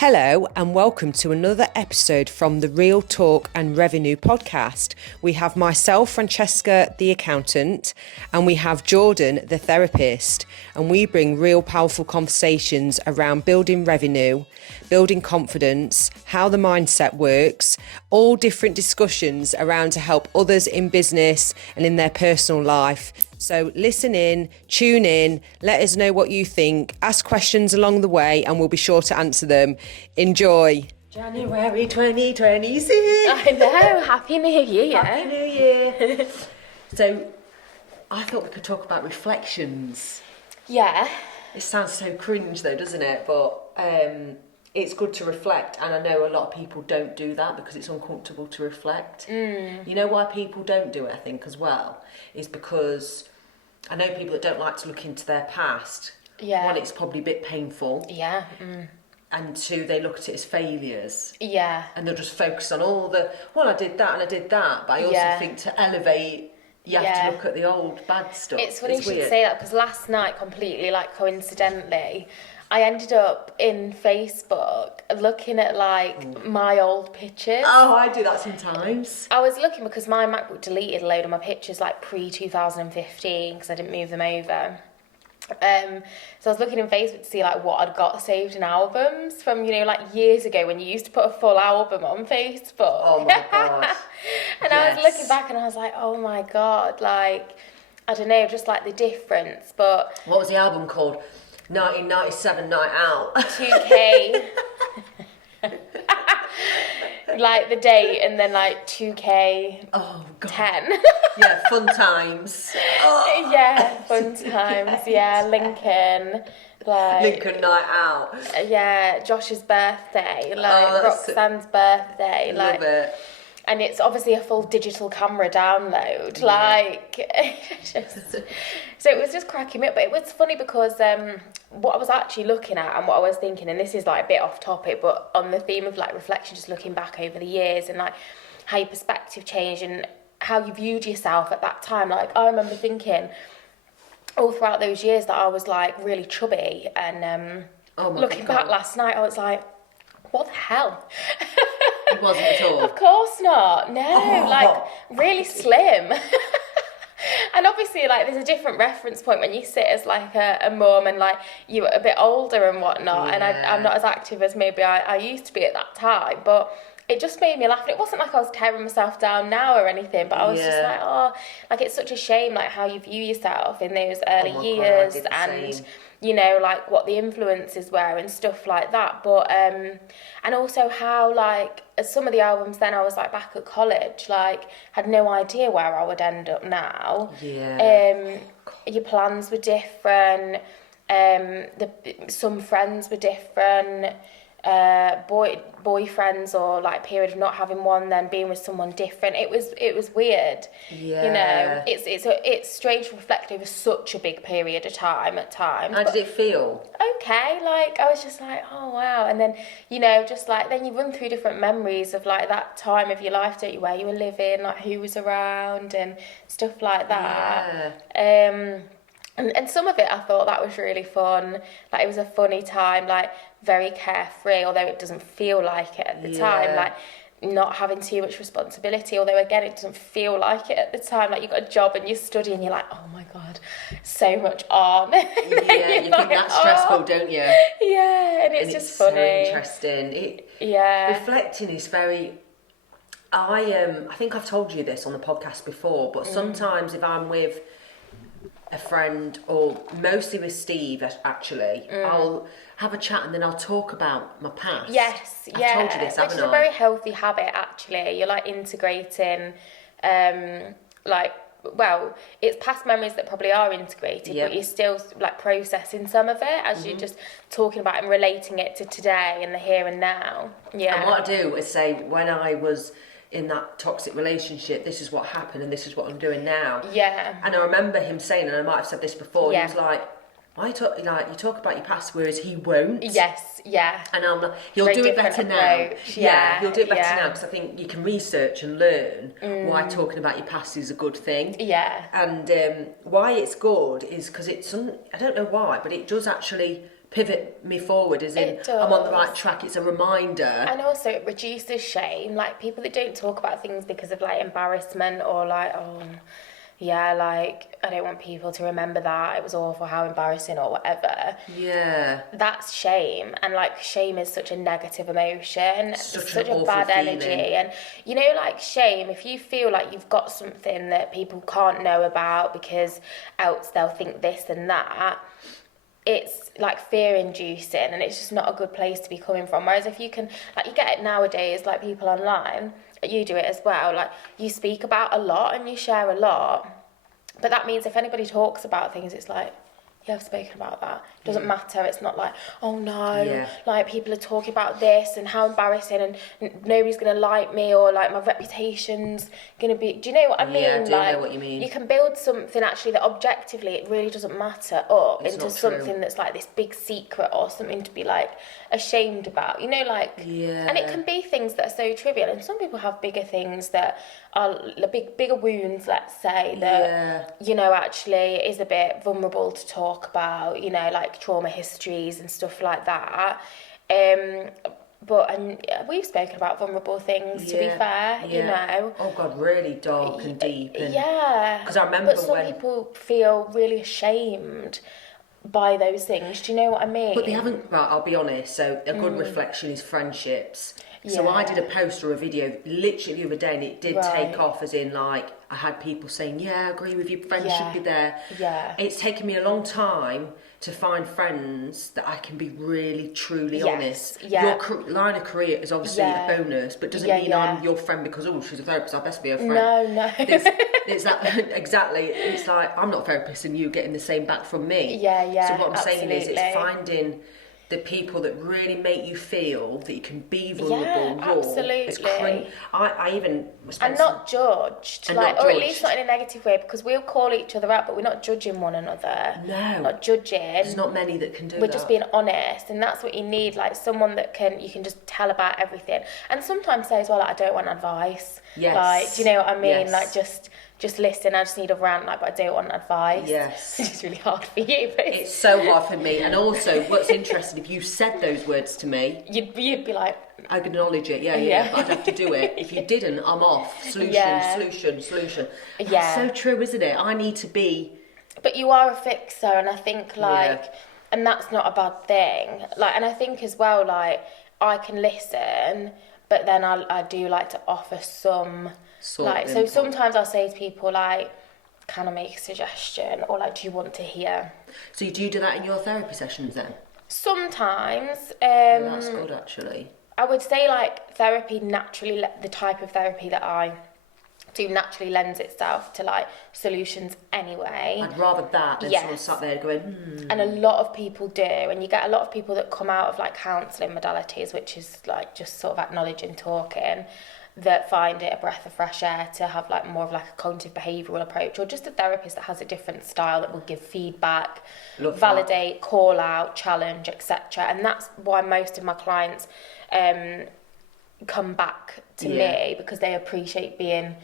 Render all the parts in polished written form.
Hello and welcome to another episode from the Real Talk and Revenue podcast. We have myself, Francesca, the accountant, and we have Jordan, the therapist, and we bring real powerful conversations around building revenue, building confidence, how the mindset works, all different discussions around to help others in business and in their personal life. So listen in, tune in, let us know what you think, ask questions along the way and we'll be sure to answer them. Enjoy. January 2026. I know, Happy New Year. Happy New Year. So I thought we could talk about reflections. Yeah. It sounds so cringe though, doesn't it? But it's good to reflect, and I know a lot of people don't do that because it's uncomfortable to reflect. You know why people don't do it, I think, as well, is because I know people that don't like to look into their past. Yeah. One, it's probably a bit painful. Yeah. And two, they look at it as failures. Yeah. And they'll just focus on all the, well, I did that and I did that. But I also think to elevate, you have to look at the old bad stuff. It's funny you should say that, because last night, completely coincidentally, I ended up in Facebook looking at my old pictures. Oh, I do that sometimes. I was looking because my MacBook deleted a load of my pictures pre-2015 because I didn't move them over. So I was looking in Facebook to see what I'd got saved in albums from years ago when you used to put a full album on Facebook. Oh my god. And I was looking back and I was like, oh my god, I don't know, just the difference. But what was the album called? 1997 Night Out. 2K. The date and then 2K. Oh god. 10. Yeah, fun times. Oh, yeah, fun times. Yeah, Lincoln. Lincoln Night Out. Yeah, Josh's birthday. Roxanne's birthday. Love it. And it's obviously a full digital camera download. So it was just cracking me up. But it was funny because what I was actually looking at and what I was thinking, and this is a bit off topic, but on the theme of reflection, just looking back over the years and how your perspective changed and how you viewed yourself at that time. I remember thinking all throughout those years that I was really chubby, and looking back last night, I was like, what the hell? It wasn't at all. Of course not. No, really slim. And obviously, there's a different reference point when you sit as a mum and you're a bit older and whatnot. Yeah. And I'm not as active as maybe I used to be at that time, but it just made me laugh. And it wasn't I was tearing myself down now or anything, but I was just it's such a shame how you view yourself in those early years. God, and what the influences were and stuff like that. But and also how as some of the albums then I was back at college, had no idea where I would end up now. Yeah. Your plans were different. Some friends were different. Boyfriends or period of not having one, then being with someone different. It was weird. Yeah. It's strange to reflect over such a big period of time at times. How did it feel? Okay, I was just oh wow. And then just then you run through different memories of that time of your life, don't you, where you were living, who was around and stuff like that. Yeah. And some of it I thought that was really fun. It was a funny time, very carefree, although it doesn't feel like it at the time. Not having too much responsibility, although again it doesn't feel like it at the time. You've got a job and you're studying, you're oh my god, so much on. Yeah, you think that's stressful, don't you? Yeah, and it's just funny. So interesting. Reflecting is very. I think I've told you this on the podcast before, but sometimes if I'm with a friend, or mostly with Steve actually, I'll have a chat and then I'll talk about my past. Yes, I've told you this, which is a very healthy habit actually. You're integrating it's past memories that probably are integrated, but you're still processing some of it as you're just talking about and relating it to today and the here and now. Yeah. And what I do is say, when I was in that toxic relationship, this is what happened and this is what I'm doing now. Yeah. And I remember him saying, and I might have said this before, he was why you talk about your past, whereas he won't. Yes, yeah. And I'm like, he'll do it better now. Yeah, he'll do it better now, because I think you can research and learn why talking about your past is a good thing. Yeah. And why it's good is because I don't know why, but it does actually pivot me forward, as in I'm on the right track. It's a reminder. And also it reduces shame. Like, people that don't talk about things because of like embarrassment, or like, oh yeah, like, I don't want people to remember that, it was awful, how embarrassing, or whatever. Yeah. That's shame. And like, shame is such a negative emotion, such a bad feeling. energy. And you know, like, shame, if you feel like you've got something that people can't know about because else they'll think this and that, it's like fear inducing, and it's just not a good place to be coming from. Whereas if you can, like, you get it nowadays, like people online, you do it as well, like you speak about a lot and you share a lot, but that means if anybody talks about things, it's like, yeah, I've spoken about that. It doesn't matter. It's not like, oh no, like people are talking about this and how embarrassing, and nobody's going to like me, or like my reputation's going to be, do you know what I mean? Yeah, I do like, know what you mean. You can build something actually that objectively it really doesn't matter into something that's like this big secret, or something to be like ashamed about, you know, like, and it can be things that are so trivial, and some people have bigger things that are bigger wounds, let's say, that, you know, actually is a bit vulnerable to talk about, you know, like trauma histories and stuff like that. But we've spoken about vulnerable things, to be fair, you know. Oh God, really dark and deep. And, because I remember but some people feel really ashamed by those things. Do you know what I mean? But they haven't. Right, I'll be honest. So a good reflection is friendships. So I did a post or a video literally the other day, and it did take off, as in like I had people saying, yeah, I agree with you, friends should be there. It's taken me a long time to find friends that I can be really, truly honest. Your line of career is obviously a bonus, but doesn't mean I'm your friend because, oh, she's a therapist, I best be her friend. No. It's that, exactly. It's like, I'm not a therapist and you getting the same back from me. So what I'm saying is, it's finding the people that really make you feel that you can be vulnerable, raw. Absolutely. I even and not judged, and like, not or judged. at least not in a negative way, because we'll call each other out, but we're not judging one another. No, not judging. There's not many that can do that. We're just being honest, and that's what you need, like someone that you can just tell about everything, and sometimes say as well, like, I don't want advice. Like, do you know what I mean? Like, just listen, I just need a rant, like, but I don't want advice. It's really hard for you. But it's so hard for me. And also, what's interesting, if you said those words to me, you'd be like, I acknowledge it, but I'd have to do it. If you didn't, I'm off. Solution. That's so true, isn't it? I need to be... But you are a fixer, and I think, like, and that's not a bad thing. Like, and I think as well, like, I can listen, but then I do like to offer some... Like, so sometimes I'll say to people, like, can I make a suggestion, or like, do you want to hear? So do you do that in your therapy sessions then? Sometimes. That's good, actually. I would say, like, therapy naturally, the type of therapy that I do naturally lends itself to, like, solutions anyway. I'd rather that than someone sat there going, And a lot of people do, and you get a lot of people that come out of, like, counselling modalities, which is, like, just sort of acknowledging, talking, that find it a breath of fresh air to have, like, more of like a cognitive behavioural approach, or just a therapist that has a different style that will give feedback, validate, call out, challenge, etc. And that's why most of my clients come back to me, because they appreciate being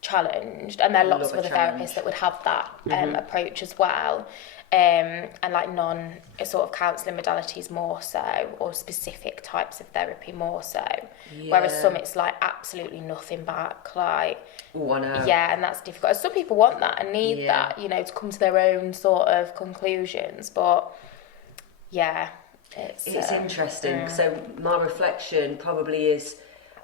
challenged, and there are lots of other therapists that would have that approach as well. And like sort of counselling modalities more so, or specific types of therapy more so. Whereas some, it's like absolutely nothing back, like, oh, I know. And that's difficult. Some people want that and need that, you know, to come to their own sort of conclusions. But it's interesting. So my reflection probably is,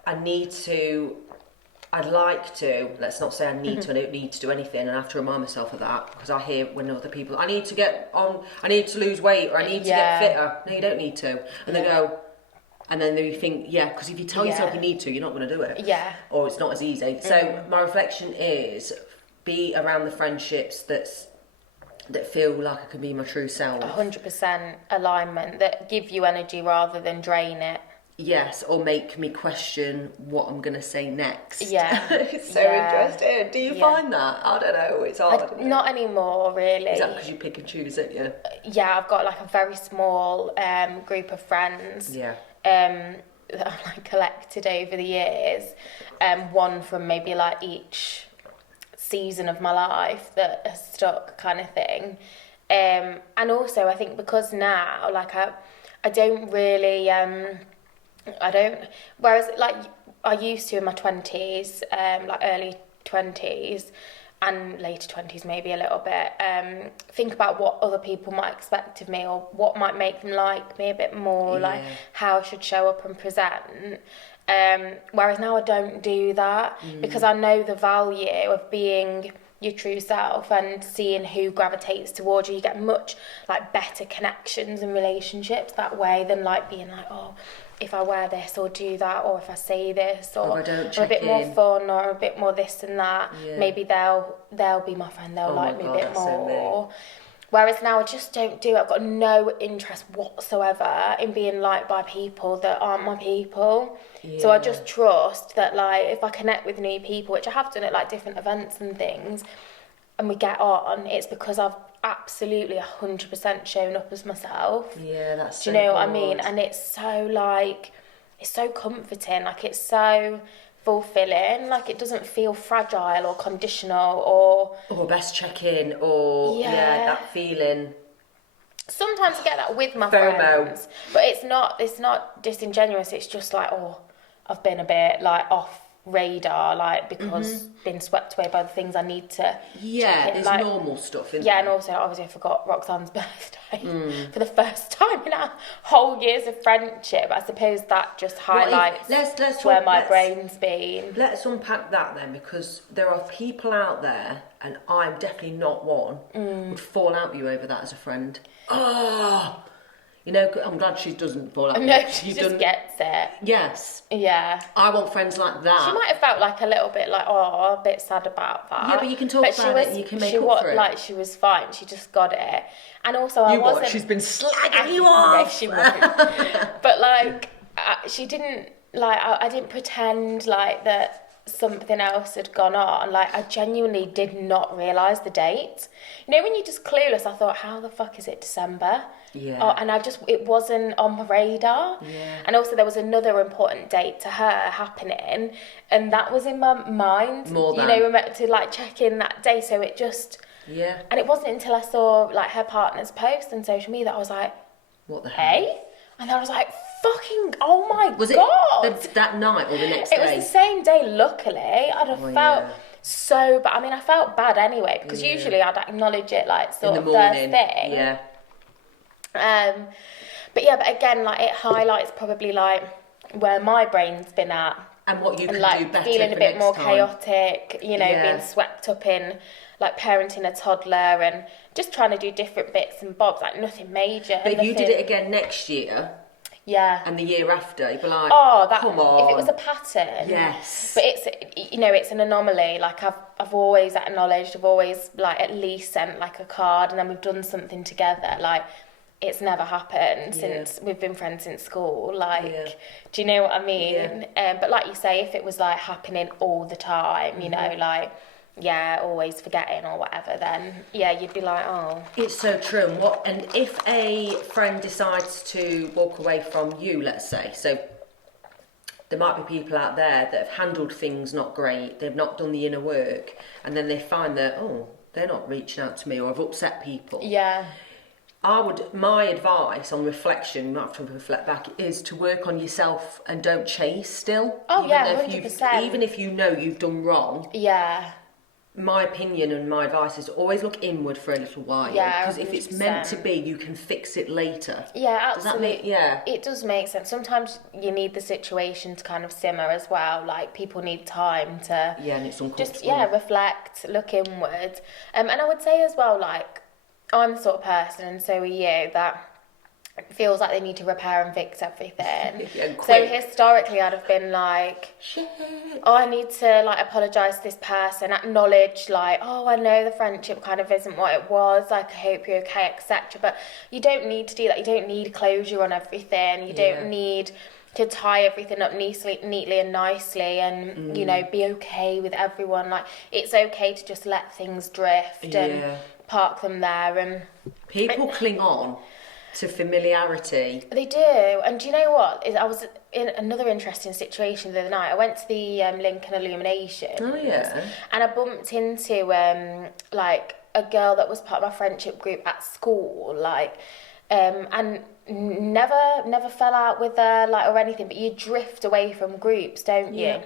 I'd like to, let's not say I need to, I don't need to do anything, and I have to remind myself of that, because I hear when other people, I need to get on, I need to lose weight, or I need to get fitter. No, you don't need to. And they go, and then you think, because if you tell yourself you need to, you're not going to do it. Or it's not as easy. So my reflection is, be around the friendships that feel like I can be my true self. 100% alignment, that give you energy rather than drain it. Yes, or make me question what I'm going to say next. It's so interesting. Do you find that? I don't know, it's hard. Not anymore, really. Is that because you pick and choose it, I've got like a very small group of friends that I've like collected over the years. One from maybe like each season of my life that has stuck, kind of thing. And also I think because now, like, I don't really, whereas like I used to in my 20s, like early 20s and later 20s maybe a little bit, think about what other people might expect of me or what might make them like me a bit more, like how I should show up and present. Whereas now I don't do that because I know the value of being your true self and seeing who gravitates towards you. You get much like better connections and relationships that way than like being like, oh, if I wear this or do that, or if I say this, or I don't a bit check more in. fun, or a bit more this and that, maybe they'll be my friend, they'll like me a bit more. Whereas now I just don't do it. I've got no interest whatsoever in being liked by people that aren't my people. So I just trust that, like, if I connect with new people, which I have done at like different events and things, and we get on, it's because I've absolutely 100% shown up as myself. Yeah, that's do you know what I mean? And it's so like, it's so comforting, like it's so fulfilling, like it doesn't feel fragile or conditional or best check in or that feeling. Sometimes I get that with my FOMO. friends, but it's not disingenuous. It's just like, oh, I've been a bit like off radar, like because been swept away by the things I need to. Yeah, there's like, normal stuff. Isn't yeah, there? And also obviously I forgot Roxanne's birthday for the first time in our whole years of friendship. I suppose that just highlights where my brain's been. Let's unpack that then, because there are people out there, and I'm definitely not one, would fall out with you over that as a friend. Oh, you know, I'm glad she doesn't fall out. No, she just gets it. Yes. Yeah. I want friends like that. She might have felt like a little bit like, oh, a bit sad about that. Yeah, but you can talk about it and you can make up for it. Like, she was fine. She just got it. And also, I wasn't... She's been slagging you off. No, she won't. But, like, she didn't... Like, I didn't pretend, like, that something else had gone on. Like, I genuinely did not realise the date. You know, when you're just clueless, I thought, how the fuck is it December? Yeah. Oh, and it wasn't on my radar. Yeah. And also there was another important date to her happening, and that was in my mind. More than. You know, we meant to like check in that day, so it just... Yeah. And it wasn't until I saw like her partner's post on social media that I was like, what the hell? Hey? And then I was like, fucking, oh my God. Was it that night or the next day? It was the same day, luckily. I'd have felt so bad. I mean, I felt bad anyway, because usually I'd acknowledge it like sort of first thing. Yeah. But again, like it highlights probably like where my brain's been at, and what you can like do better feeling for a bit next more time. Chaotic, you know, being swept up in like parenting a toddler and just trying to do different bits and bobs, like nothing major. But if you did it again next year, and the year after, you'd be like, oh, that, come on. If it was a pattern, yes. But it's, you know, it's an anomaly. Like I've always acknowledged, I've always like at least sent like a card, and then we've done something together. Like it's never happened since we've been friends since school. Like, do you know what I mean? But like you say, if it was like happening all the time, you know, like, always forgetting or whatever, then you'd be like, oh. It's so true. And if a friend decides to walk away from you, let's say, so there might be people out there that have handled things not great, they've not done the inner work, and then they find that, oh, they're not reaching out to me, or I've upset people. Yeah. My advice on reflection, you might have to reflect back, is to work on yourself and don't chase still. Oh, 100%. Even if you know you've done wrong. Yeah. My opinion and my advice is always look inward for a little while. Yeah, because if it's meant to be, you can fix it later. Yeah, absolutely. It does make sense. Sometimes you need the situation to kind of simmer as well. Like, people need time to... Yeah, and it's uncomfortable. Just, reflect, look inward. And I would say as well, like, I'm the sort of person, and so are you, that feels like they need to repair and fix everything. So historically I'd have been like, shit. Oh, I need to like apologise to this person, acknowledge like, oh, I know the friendship kind of isn't what it was, like I hope you're okay, etc. But you don't need to do that. You don't need closure on everything. You don't need to tie everything up neatly and nicely, and you know, be okay with everyone. Like, it's okay to just let things drift and park them there. And people cling on to familiarity. They do. And do you know what? I was in another interesting situation the other night. I went to the Lincoln Illumination. Oh, yeah. And I bumped into, like, a girl that was part of my friendship group at school, like, and never fell out with her, like, or anything, but you drift away from groups, don't you?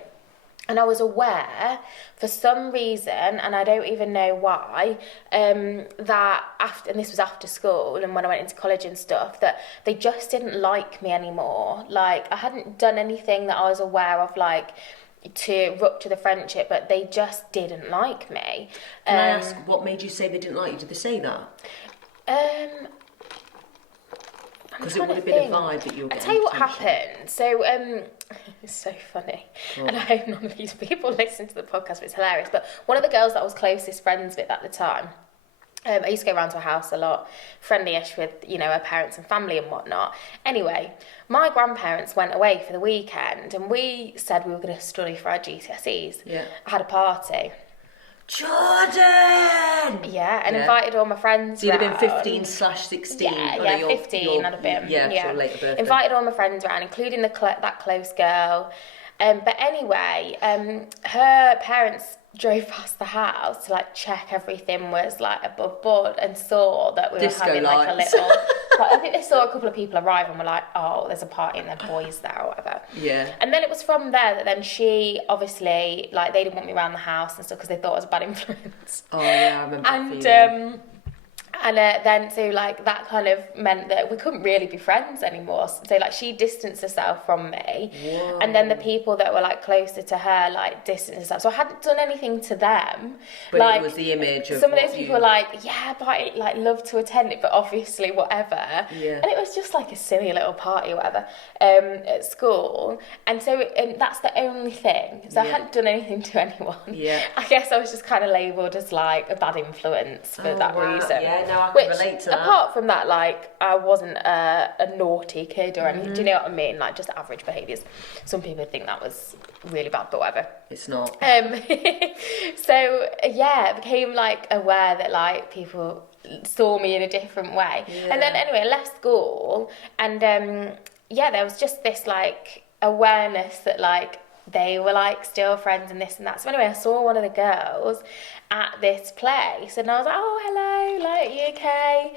And I was aware, for some reason, and I don't even know why, that after, and this was after school and when I went into college and stuff, that they just didn't like me anymore. Like, I hadn't done anything that I was aware of, like, to rupture the friendship, but they just didn't like me. Can I ask, what made you say they didn't like you? Did they say that? Because it would have been a vibe that you were getting. I'll tell you what happened. So, it's so funny. And I hope none of these people listen to the podcast, but it's hilarious. But one of the girls that I was closest friends with at the time, I used to go around to her house a lot, friendly-ish with, you know, her parents and family and whatnot. Anyway, my grandparents went away for the weekend and we said we were going to study for our GCSEs. Yeah. I had a party. Jordan! Yeah, and invited all my friends. So you'd have been 15/16. Yeah, 15 I'd have been. Yeah, so later birthday. Invited all my friends around, including that close girl. But anyway, her parents drove past the house to like check everything was like above board and saw that we were having like a little. Like, I think they saw a couple of people arrive and were like, "Oh, there's a party and there's boys there or whatever." Yeah. And then it was from there that then she obviously like they didn't want me around the house and stuff because they thought I was a bad influence. Oh yeah, I remember. And then so like that kind of meant that we couldn't really be friends anymore. So like she distanced herself from me. Whoa. And then the people that were like closer to her like distanced herself. So I hadn't done anything to them. But like, it was the image of some of those people were like, yeah, but I like love to attend it, but obviously whatever. Yeah. And it was just like a silly little party or whatever at school. And so that's the only thing. So I hadn't done anything to anyone. Yeah. I guess I was just kind of labelled as like a bad influence for that reason. Yeah, no, I can relate to that. Apart from that, like, I wasn't a naughty kid or anything. Do you know what I mean? Like, just average behaviours. Some people think that was really bad, but whatever. It's not. So, yeah, I became, like, aware that, like, people saw me in a different way. Yeah. And then, anyway, I left school, and, yeah, there was just this, like, awareness that, like, they were like still friends and this and that. So anyway, I saw one of the girls at this place and I was like, oh, hello, like, you okay?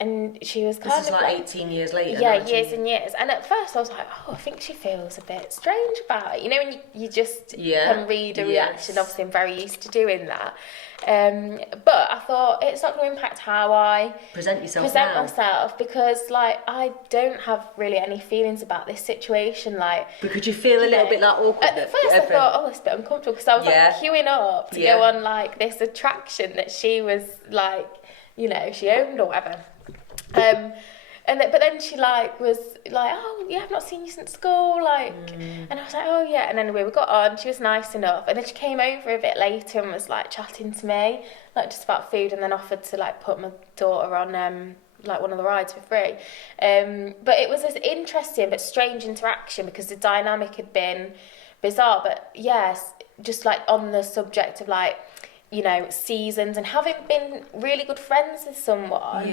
And she was kind of This is like 18 years later. Yeah, 19. years and years. And at first I was like, oh, I think she feels a bit strange about it. You know, when you just can read a reaction. Obviously, I'm very used to doing that. But I thought it's not going to impact how I present myself because, like, I don't have really any feelings about this situation. Like, but could you feel a little bit like awkward? At first, I thought, oh, it's a bit uncomfortable because I was like queuing up to go on like this attraction that she was like, you know, she owned or whatever. But then she like was like, oh yeah, I've not seen you since school, like, and I was like, oh yeah. And anyway, we got on. She was nice enough, and then she came over a bit later and was like chatting to me, like just about food, and then offered to like put my daughter on like one of the rides for free. But it was this interesting but strange interaction because the dynamic had been bizarre. But yes, just like on the subject of like, you know, seasons and having been really good friends with someone,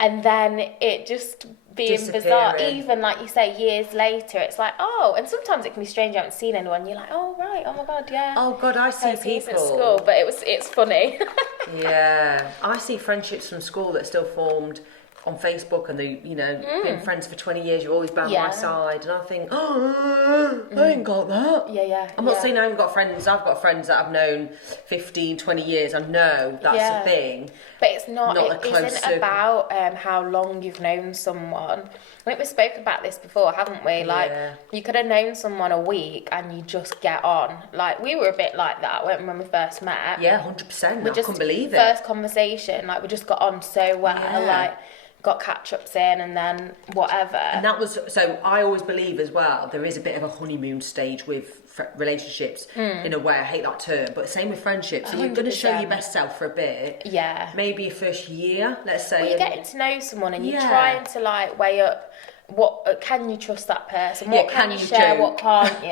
and then it just being bizarre, even like you say years later, it's like, oh, and sometimes it can be strange, you haven't seen anyone, you're like, oh right, oh my god, yeah, oh god, I see people at school, but it's funny. Yeah, I see friendships from school that still formed on Facebook, and they, you know, been friends for 20 years, you're always by my side, and I think, oh, I ain't got that. I'm not saying I haven't got friends, I've got friends that I've known 15, 20 years, I know that's a thing. But it's not it isn't about how long you've known someone. I think we've spoken about this before, haven't we? Like, you could have known someone a week and you just get on. Like, we were a bit like that when we first met. Yeah, 100%, I couldn't believe it. First conversation, like, we just got on so well, like, got catch-ups in and then whatever. And that was, so I always believe as well, there is a bit of a honeymoon stage with relationships in a way. I hate that term, but same with friendships. So you're going to show your best self for a bit. Yeah. Maybe your first year, let's say. Well, you're getting to know someone and you're trying to like weigh up what can you trust that person? What can you share? What can't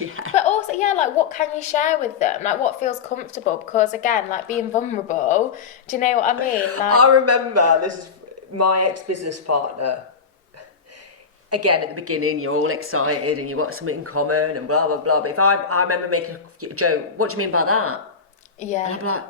you? But also, like, what can you share with them? Like, what feels comfortable? Because again, like being vulnerable. Do you know what I mean? Like, I remember this is my ex-business partner. Again, at the beginning, you're all excited and you've got something in common and blah, blah, blah. But if I remember making a joke, what do you mean by that? Yeah. And I'd be like,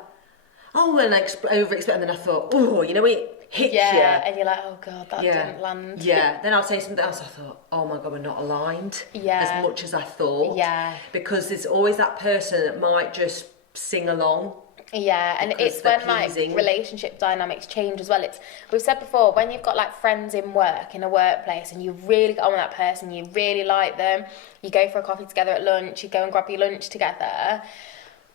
oh, and I over-expect, and then I thought, oh, you know, it hits you. Yeah, and you're like, oh God, that didn't land. Yeah, then I'll say something else. I thought, oh my God, we're not aligned as much as I thought. Yeah. Because there's always that person that might just sing along. Yeah, and it's when pleasing. like relationship dynamics change as well. We've said before, when you've got like friends in a workplace, and you really get on with that person, you really like them, you go for a coffee together at lunch, you go and grab your lunch together,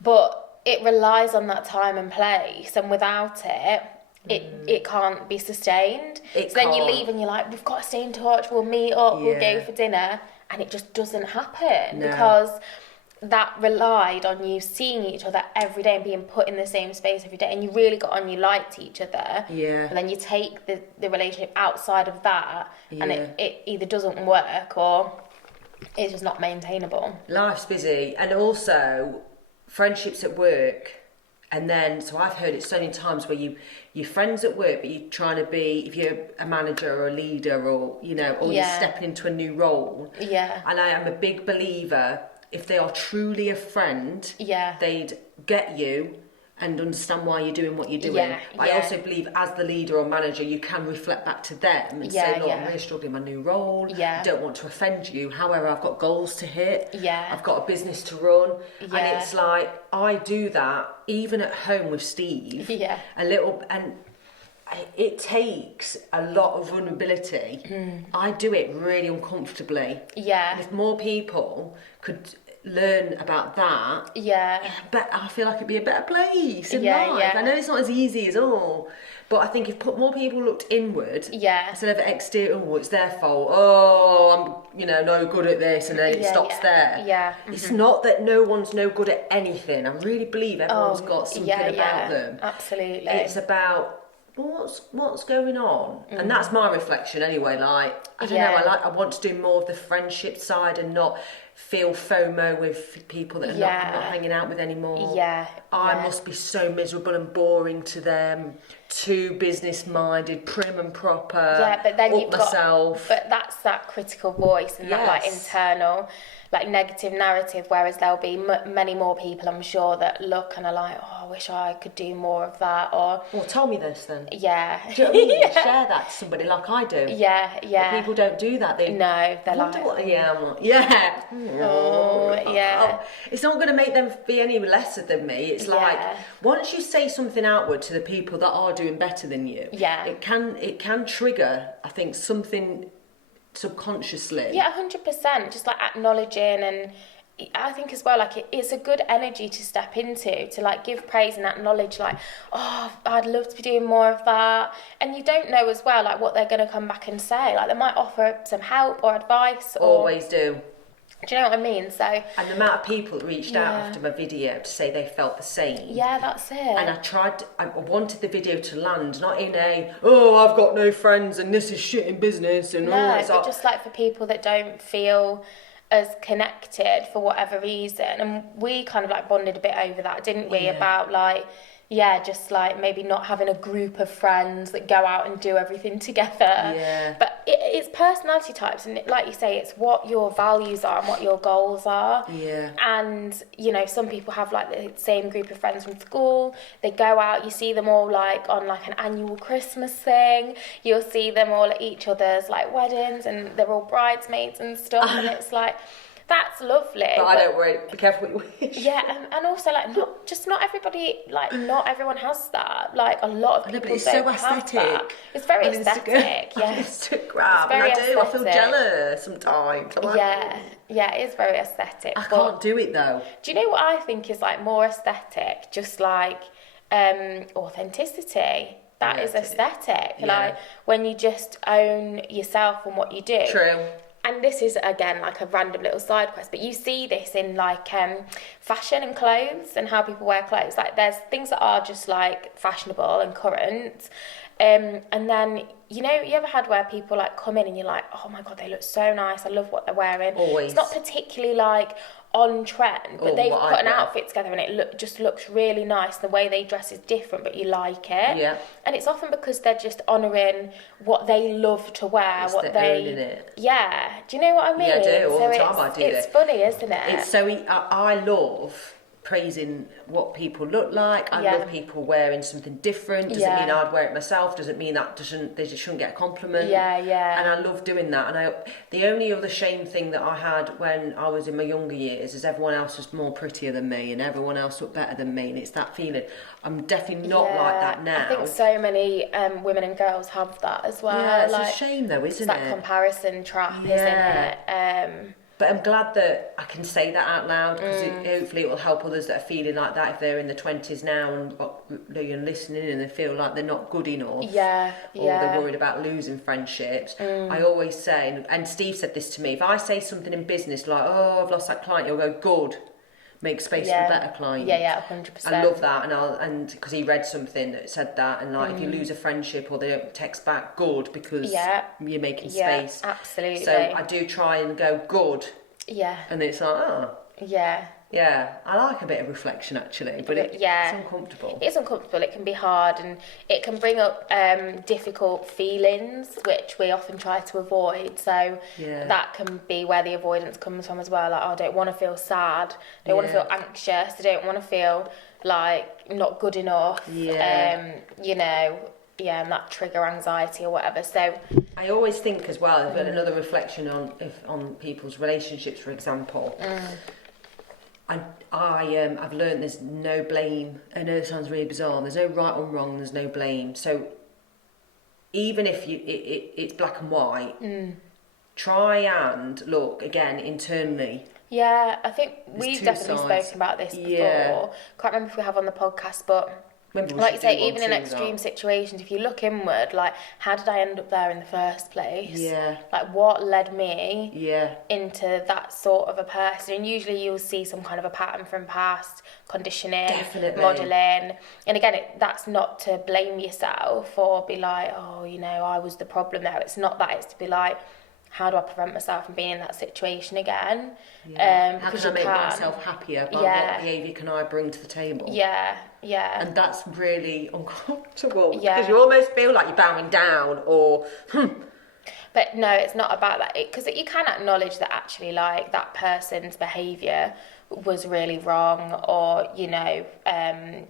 but it relies on that time and place, and without it, it can't be sustained. Then you leave and you're like, we've got to stay in touch, we'll meet up, we'll go for dinner, and it just doesn't happen because that relied on you seeing each other every day and being put in the same space every day, and you really got on, you liked each other, and then you take the relationship outside of that, and it either doesn't work or it's just not maintainable. Life's busy, and also friendships at work. And then, so I've heard it so many times where you're friends at work, but you're trying to be, if you're a manager or a leader, or, you know, or you're stepping into a new role. And I am a big believer, if they are truly a friend, they'd get you and understand why you're doing what you're doing. But I also believe, as the leader or manager, you can reflect back to them and say, look, I'm really struggling in my new role. I don't want to offend you. However, I've got goals to hit. I've got a business to run. And it's like, I do that even at home with Steve. And it takes a lot of vulnerability. I do it really uncomfortably. And if more people could learn about that, but I feel like it'd be a better place in life. I know it's not as easy as all, but I think if more people looked inward instead of exterior, oh, it's their fault, oh, I'm, you know, no good at this, and then it stops there. It's not that no one's no good at anything. I really believe everyone's got something about them. Absolutely. It's about what's going on, and that's my reflection anyway. Like, I don't know, I want to do more of the friendship side and not feel FOMO with people that I'm not hanging out with anymore. I must be so miserable and boring to them, too business minded, prim and proper, but then up myself. But that's that critical voice and that like internal like negative narrative, whereas there'll be many more people, I'm sure, that look and are like, oh, I wish I could do more of that, or... Well, tell me this then. Do you know what I mean? Share that to somebody like I do. But people don't do that. No, they're like... It's not going to make them be any lesser than me. It's like, once you say something outward to the people that are doing better than you, it can trigger, I think, something subconsciously. 100%. Just like acknowledging, and I think as well, like it's a good energy to step into, to like give praise and acknowledge, like, oh, I'd love to be doing more of that. And you don't know as well, like, what they're going to come back and say. Like, they might offer some help or advice. Always do. Do you know what I mean? So, and the amount of people that reached out after my video to say they felt the same. Yeah, that's it. And I wanted the video to land, not in a, oh, I've got no friends and this is shit in business. And but just like for people that don't feel as connected for whatever reason. And we kind of like bonded a bit over that, didn't we? About like, just like maybe not having a group of friends that go out and do everything together. But it's personality types, and like you say, it's what your values are and what your goals are. And, you know, some people have like the same group of friends from school. They go out, you see them all like on like an annual Christmas thing. You'll see them all at each other's like weddings, and they're all bridesmaids and stuff. And it's like... That's lovely. But I don't worry. Be careful what you wish. And also, like, not everybody, like, not everyone has that. Like, a lot of people don't have that. It's very aesthetic. On Instagram. And I do. I feel jealous sometimes. It is very aesthetic. I can't do it, though. Do you know what I think is, like, more aesthetic? Just, like, authenticity. That is aesthetic. Like, when you just own yourself and what you do. True. And this is, again, like a random little side quest, but you see this in, like, fashion and clothes and how people wear clothes. Like, there's things that are just, like, fashionable and current. And then, you know, you ever had where people, like, come in and you're like, oh, my God, they look so nice. I love what they're wearing. Always. It's not particularly, like, on trend, but they've put an outfit together and it just looks really nice. The way they dress is different, but you like it. And it's often because they're just honouring what they love to wear. Owning it. Do you know what I mean? Yeah, I do. All the time I do It's funny, isn't it? It's so... I love praising what people look like. I love people wearing something different. Doesn't mean I'd wear it myself. Doesn't mean that they just shouldn't get a compliment. And I love doing that. And the only other shame thing that I had when I was in my younger years is everyone else was more prettier than me and everyone else looked better than me. And it's that feeling. I'm definitely not like that now. I think so many women and girls have that as well. Yeah, it's a shame though, isn't it? It's that comparison trap, isn't it? But I'm glad that I can say that out loud, because hopefully it will help others that are feeling like that if they're in the 20s now and you're listening and they feel like they're not good enough, or they're worried about losing friendships. I always say, and Steve said this to me, if I say something in business like, oh, I've lost that client, he'll go, good. Make space for a better client. 100%. I love that, and because he read something that said that, and like if you lose a friendship or they don't text back, good, because you're making space. Absolutely. So I do try and go good. Yeah. And it's like, oh. Yeah. Yeah, I like a bit of reflection actually, but it's uncomfortable. It's uncomfortable, it can be hard, and it can bring up difficult feelings, which we often try to avoid. So that can be where the avoidance comes from as well. Like, I don't want to feel sad, I don't want to feel anxious, I don't want to feel like not good enough, you know, and that trigger anxiety or whatever. So I always think as well, another reflection on people's relationships, for example. I've learned there's no blame. I know it sounds really bizarre. There's no right or wrong. There's no blame. So even if it's black and white, try and look again internally. Yeah, I think we've definitely spoken about this before. Can't remember if we have on the podcast, but like you say, even in extreme situations, if you look inward, like, how did I end up there in the first place? Yeah. Like, what led me into that sort of a person? And usually you'll see some kind of a pattern from past conditioning, modelling. And again, that's not to blame yourself or be like, oh, you know, I was the problem there. It's not that. It's to be like, how do I prevent myself from being in that situation again? How can I make myself happier? By what behaviour can I bring to the table? And that's really uncomfortable because you almost feel like you're bowing down or... But no, it's not about that, because you can acknowledge that actually, like, that person's behaviour was really wrong, or, you know,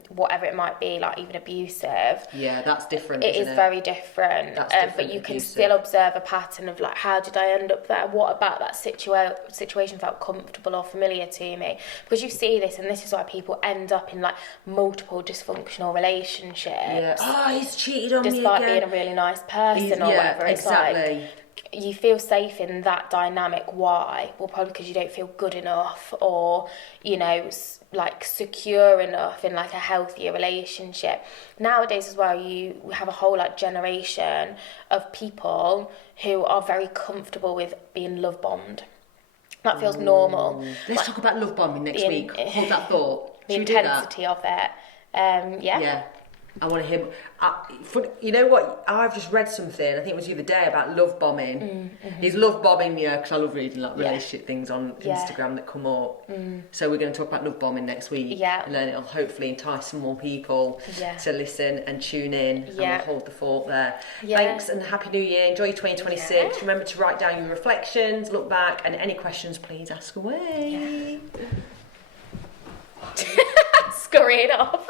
whatever it might be, like even abusive. Yeah, that's different. It is very different. That's different. But you can still observe a pattern of, like, how did I end up there? What about that situation felt comfortable or familiar to me? Because you see this, and this is why people end up in, like, multiple dysfunctional relationships. Yeah. Oh, he's cheated on me again. Despite being a really nice person or whatever. It's like, you feel safe in that dynamic. Why? Well, probably because you don't feel good enough, or, you know, like, secure enough in, like, a healthier relationship. Nowadays as well, we have a whole, like, generation of people who are very comfortable with being love bombed. That feels normal. Let's talk about love bombing next week. Hold that thought. The intensity of it. Yeah. I want to hear. You know what? I've just read something. I think it was the other day about love bombing. He's love bombing me because I love reading, like, relationship things on Instagram that come up. So we're going to talk about love bombing next week. And then it'll hopefully entice some more people to listen and tune in. And we'll hold the fort there. Thanks and Happy New Year. Enjoy your 2026. Remember to write down your reflections, look back, and any questions, please ask away. Scurry it off.